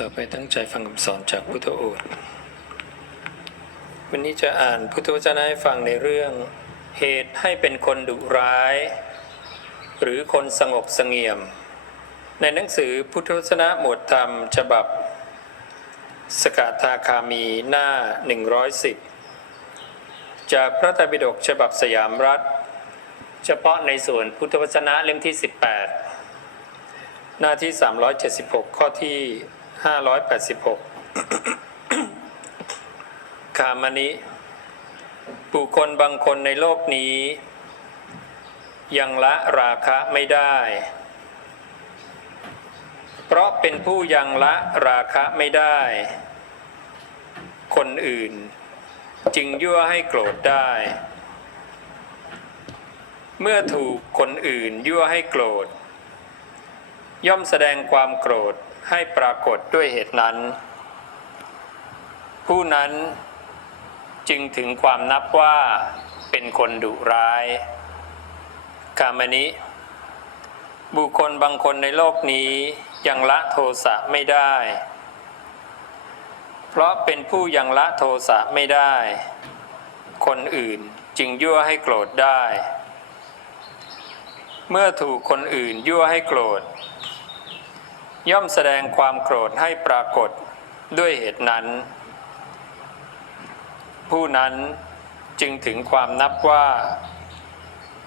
ต่อไปตั้งใจฟังคำสอนจากพุทธโอษฐ์วันนี้จะอ่านพุทธวจนะให้ฟังในเรื่องเหตุให้เป็นคนดุร้าย หรือคนสงบสงเียม ในหนังสือพุทธวจนะหมวดธรรมฉบับ สกาทาคามีหน้า 110 จากพระไตรปิฎกฉบับสยามรัฐ เฉพาะในส่วนพุทธวจนะเล่มที่ 18 หน้าที่ 376 ข้อที่ 586คามานิบุคคลบางคนในโลกนี้ ยังละราคะไม่ได้ เพราะเป็นผู้ยังละราคะไม่ได้ คนอื่น จึงยั่วให้โกรธได้ เมื่อถูกคนอื่นยั่วให้โกรธ ย่อมแสดงความโกรธ ให้ปรากฏด้วยเหตุนั้น ผู้นั้นจึงถึงความนับว่าเป็นคนดุร้ายกามนิบุคคลบางคนในโลกนี้ยังละโทสะไม่ได้ เพราะเป็นผู้ยังละโทสะไม่ได้ คนอื่นจึงยั่วให้โกรธได้ เมื่อถูกคนอื่นยั่วให้โกรธ ย่อมแสดงความโกรธให้ปรากฏด้วยเหตุนั้น ผู้นั้นจึงถึงความนับว่า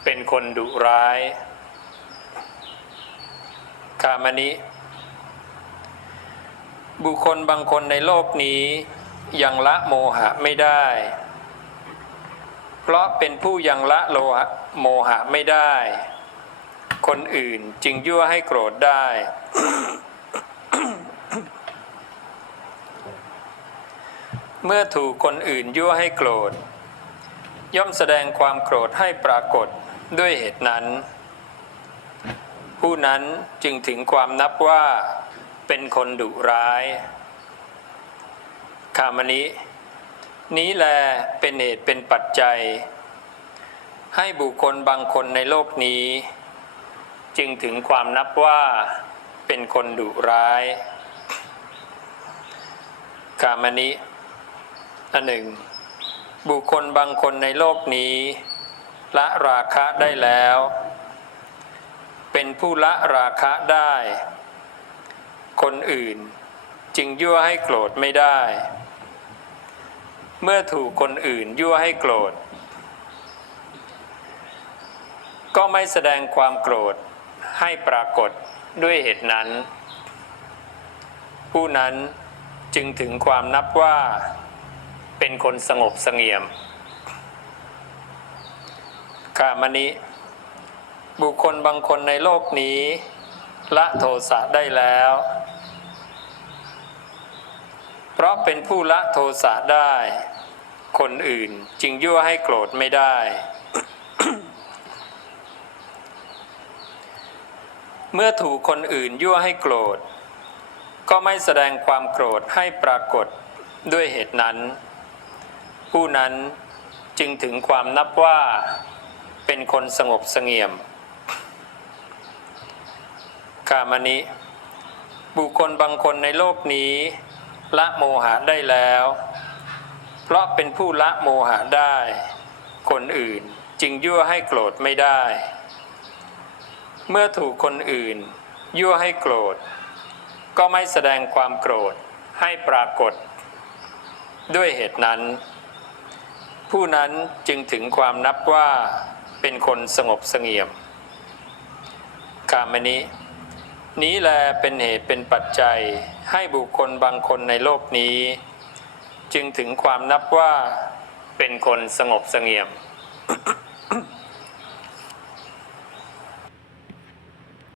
เป็นคนดุร้าย คามนิ บุคคลบางคนในโลกนี้ ยังละโมหะไม่ได้ เพราะเป็นผู้ยังละโลหะโมหะไม่ได้ คนอื่นจึงยั่วให้โกรธได้ เมื่อถูกคนอื่นยั่วให้โกรธ ย่อมแสดงความโกรธให้ปรากฏด้วยเหตุนั้น ผู้นั้นจึงถึงความนับว่าเป็นคนดุร้ายคามนินี้แลเป็นเหตุเป็นปัจจัย ให้บุคคลบางคนในโลกนี้ จึงถึงความนับว่าเป็นคนดุร้ายกามนิอันหนึ่ง บุคคลบางคนในโลกนี้ละราคะได้แล้ว เป็นผู้ละราคะได้ คนอื่นจึงยั่วให้โกรธไม่ได้ เมื่อถูกคนอื่นยั่วให้โกรธ ก็ไม่แสดงความโกรธ ให้ปรากฏด้วยเหตุนั้น ผู้นั้นจึงถึงความนับว่า เป็นคนสงบสงเียมกามนิบุคคลบางคนในโลกนี้ ละโทสะได้แล้ว เพราะเป็นผู้ละโทสะได้ คนอื่นจึงยั่วให้โกรธไม่ได้ เมื่อถูกคนอื่นยั่วให้โกรธ ก็ไม่แสดงความโกรธให้ปรากฏด้วยเหตุนั้น ผู้นั้นจึงถึงความนับว่าเป็นคนสงบเสงี่ยมกามนิบุคคลบางคนในโลกนี้ ละโมหะได้แล้ว เพราะเป็นผู้ละโมหะได้ คนอื่นจึงยั่วให้โกรธไม่ได้ เมื่อถูกคนอื่น ยั่วให้โกรธ ก็ไม่แสดงความโกรธให้ปรากฏ ด้วยเหตุนั้น ผู้นั้นจึงถึงความนับว่าเป็นคนสงบเสงี่ยมกามนินี้แลเป็นเหตุเป็นปัจจัยให้บุคคลบางคนในโลกนี้ จึงถึงความนับว่าเป็นคนสงบเสงี่ยม